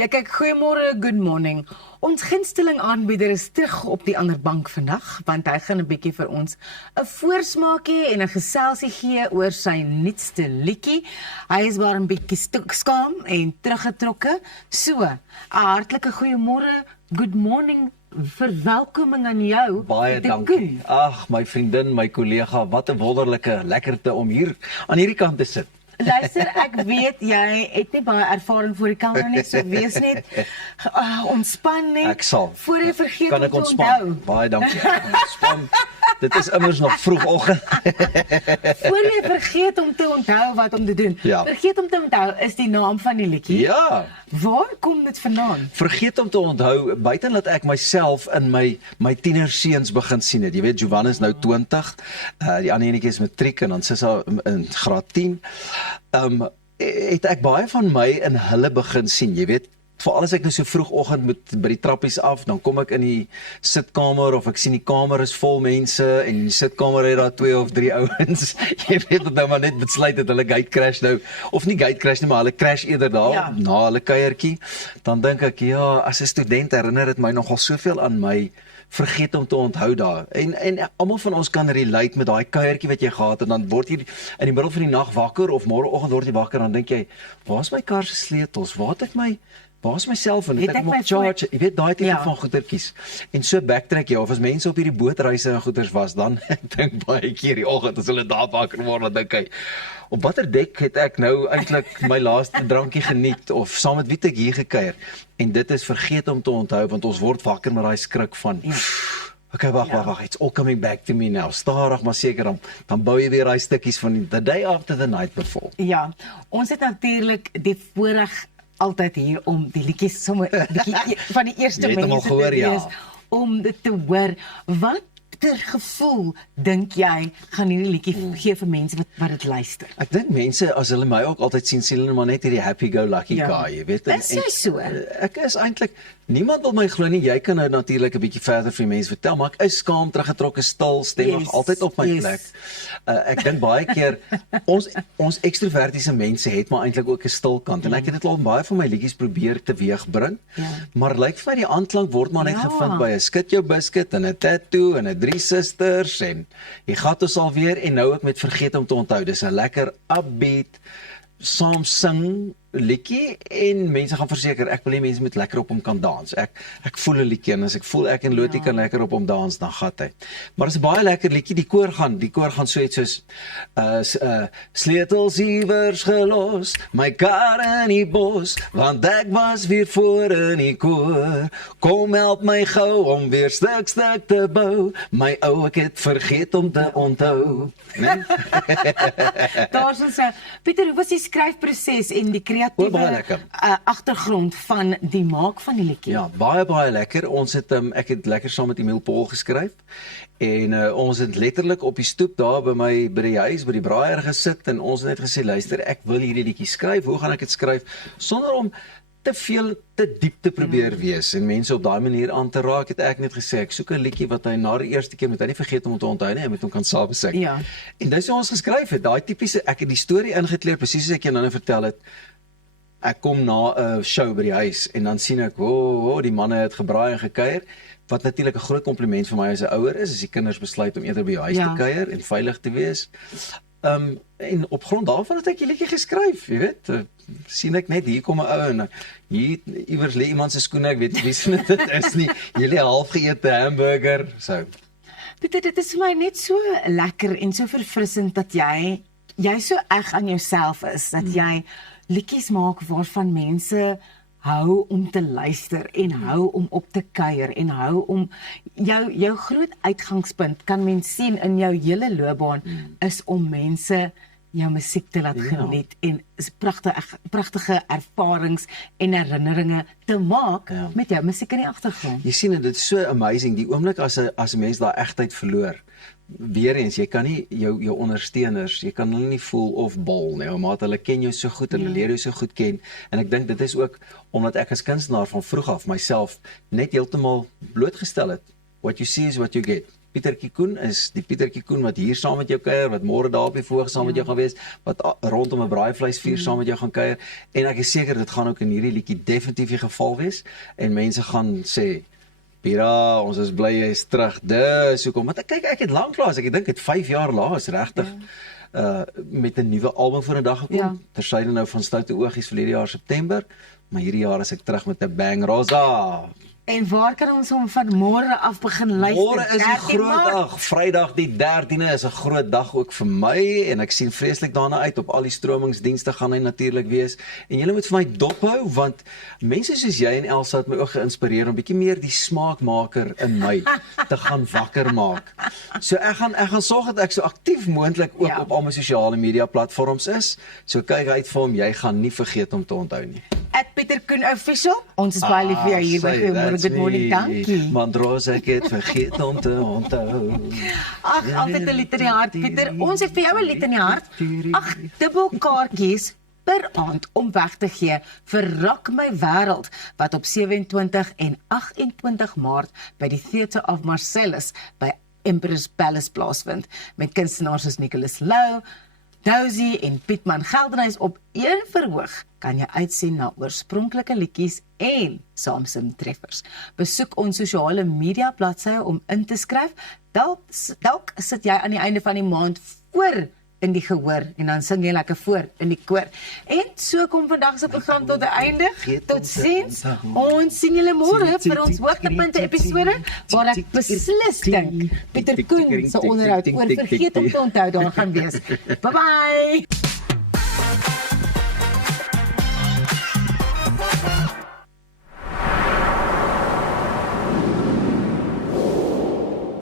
Ja, kyk, goeiemôre, good morning. Ons gunsteling aanbieder is terug op die ander bank vandag, want hy gaan 'n bietjie vir ons 'n voorsmaakie en 'n geselsie gee oor sy nuutste liedjie. Hy is maar 'n bietjie skaam en teruggetrokke. So, 'n hartlike goeiemôre, good morning, verwelkoming aan jou. Baie De dankie. Koen. Ag, my vriendin, my kollega, wat 'n wonderlike lekkerte om hier aan hierdie kant te sit. Luister, ek weet jy het nie baie ervaring voor die kamera nie, so wees net ontspan net. Ek sal. Voor jy vergeet Kan om ek te ontspan? onthou. Baie dankie. Ek kan ontspan. Dit is immers nog vroegoggend. Voor jy vergeet om te onthou wat om te doen. Ja. Vergeet om te onthou is die naam van die liedjie. Ja. Waar kom dit vandaan? Vergeet om te onthou, buiten dat ek myself in my tienerseuns begin sien het. Jy weet, Giovanna is nou 20, die ander enetjie is matriek en dan sy is al in graad 10. Het ek baie van my in hulle begin sien, jy weet, veral as ek nou so vroegoggend moet by die trappies af, dan kom ek in die sitkamer of ek sien die kamer is vol mense en in die sitkamer het daar 2 of 3 ouens. Jy weet wat nou maar net besluit het hulle gatecrash nou, of nie gatecrash nie, maar hulle crash eerder daar Ja. na hulle kuiertjie. Dan dink ek, ja, as 'n student herinner dit my nogal soveel aan my vergeet om te onthou daar. En almal van ons kan relate met daai kuiertjie wat jy gehad het, en dan word jy in die middel van die nag wakker of môreoggend word jy wakker en dan dink jy, waar's my kar se sleutels? Waar's my selfoon? Het ek hom op charge? Jy weet daai tipe van goetertjies. En so backtrack jy of as mense op hierdie bootreise en goeters was, dan ek dink baie keer die oggend as hulle daar wakker word, dan dink hy, op watter dek het ek nou eintlik my laaste drankie geniet of saam met wie het ek hier gekuier? En dit is vergeet om te onthou want ons word wakker met daai skrik van okay, wag, it's all coming back to me now. Stadig maar seker dan bou jy weer daai stukkies van the day after the night before. Ja, ons het natuurlik die voorreg altyd hier om die liedjies sommer 'n bietjie van die eerste Jy het hom al mense gehoor, te ja. wees, om dit te hoor. Watter gevoel dink jy gaan hierdie liedjie gee vir mense wat dit luister? Ek dink mense, as hulle my ook altyd sien hulle maar net hierdie happy-go-lucky guy, jy weet. Is jy so? Ek is eintlik, niemand wil my glo nie, jy kan nou natuurlik 'n bietjie verder vir mense vertel, maar ek is skaam, teruggetrokke, stil, stemmig, altyd op my plek. Ek dink baie keer, ons ekstrovertiese mense het maar eintlik ook 'n stil kant, en ek het dit al baie van my liedjies probeer teweegbring, maar lyk vir my die aanklank word maar net gevind by 'n skit jou biscuit en 'n tattoo en 'n 3 susters en jy gat ons alweer en nou ook met vergeet om te onthou. Dis 'n lekker upbeat, saam sing liedjie en mense gaan verseker, ek wil hê mense moet lekker op hom kan dans. Ek voel 'n liedjie en as ek voel ek en Lotie kan lekker op hom dans, dan gat hy. Maar dit is 'n baie lekker liedjie. Die koor gaan so iets soos sleutels iewers gelos, my kar in die bos, want ek was weer voor in die koor. Kom help my gou om weer stuk te bou, my ou ek het vergeet om te onthou. Nee? Daar's ons Pieter, hoe was die skryfproses en die Baie kreatiewe lekker. agtergrond van die maak van die liedjie? Ja, baie lekker. Ons het ek het lekker saam met Emile Paul geskryf en ons het letterlik op die stoep daar by die huis by die braaier gesit en ons het net gesê, luister, ek wil hierdie liedjie skryf. Hoe gaan ek dit skryf sonder om te diep te probeer wees en mense op daai manier aan te raak? Het ek net gesê ek soek 'n liedjie wat hy na die eerste keer moet hy nie vergeet om te onthou nie, hy moet hom kan saam sing. Ja. En dis hoe ons geskryf het. Daai tipiese, ek het die storie ingekleer presies soos ek jou nou vertel het. Ek kom na 'n show by die huis en dan sien ek, die manne het gebraai en gekuier, wat natuurlik 'n groot kompliment vir my as 'n ouer is, as die kinders besluit om eerder by jou huis te kuier en veilig te wees. En op grond daarvan het ek die liedjie geskryf, jy weet. Sien ek net, hier kom 'n ou en hier iewers lê iemand se skoene, ek weet nie wie se dit is nie. Julle half geëte hamburger, so. Pieter, dit is vir my net so lekker en so verfrissend dat jy so eg aan jouself is, dat jy liedjies maak waarvan mense hou om te luister en hou om op te kuier en hou om jou groot uitgangspunt kan mens sien in jou hele loopbaan is om mense jou musiek te laat geniet en pragtige ervarings en herinneringe te maak met jou musiek in die agtergrond. Jy sien, dit is so amazing, die oomblik as 'n mens daai egtheid verloor. Weer eens, jy kan nie jou ondersteuners, jy kan hulle nie voel of bol nie, omdat hulle ken jou so goed, hulle leer jou so goed ken, en ek dink dit is ook omdat ek as kunstenaar van vroeg af myself net heeltemal blootgestel het. What you see is what you get. Pietertjie Koen is die Pietertjie Koen wat hier saam met jou kuier, wat môre daar op die voorg saam met jou gaan wees, wat rondom 'n braaivleisvuur saam met jou gaan kuier. En ek is seker dit gaan ook in hierdie liedjie definitief die geval wees en mense gaan sê Pira, ons is bly jy is terug. Dis hoekom. Want ek het lanklaas, ek dink dit 5 jaar laas regtig met 'n nuwe album voor 'n dag gekom. Ja. Tersyde nou van Stoute Oogies verlede jaar September, maar hierdie jaar is ek terug met 'n bang Rosa. En waar kan ons hom van môre af begin luister? Môre is 'n 13 groot Maart. dag. Vrydag die 13de is 'n groot dag ook vir my en ek sien vreeslik daarna uit. Op al die stromingsdienste gaan hy natuurlik wees. En julle moet vir my dophou want mense soos jy en Elsa het my ook geïnspireer om bietjie meer die smaakmaker in my te gaan wakker maak. So ek gaan sorg dat ek so aktief moontlik ook op al my sosiale media platforms is. So kyk uit vir hom, jy gaan nie vergeet om te onthou nie. @Pieter Koen Official. Ons is baie lief vir jou hier by Goeiemôre, good morning, dankie. Mandrosa, ek het vergeet om te onthou. Ag, altyd 'n lied in die hart, Pieter. Ons het vir jou 'n lied in die hart. 8 dubbelkaartjies per aand om weg te gee vir Rock My Wêreld wat op 27 en 28 Maart by die Theatre of Marcellus by Empress Palace plaasvind met kunstenaars soos Nicholas Lou, Dozy en Pietman Geldenhuys op een verhoog kan jy uitsien na oorspronklike liedjies en saamsing treffers. Besoek ons sosiale media bladsye om in te skryf. Dalk sit jy aan die einde van die maand voor in die gehoor en dan sing jy lekker voor in die koor. En so kom vandag se program tot 'n einde. Totsiens. Ons sien julle môre vir ons hoogtepunte episode waar ek beslis dink Pieter Koen se onderhoud oor vergeet om te onthou daar gaan wees. Bye bye.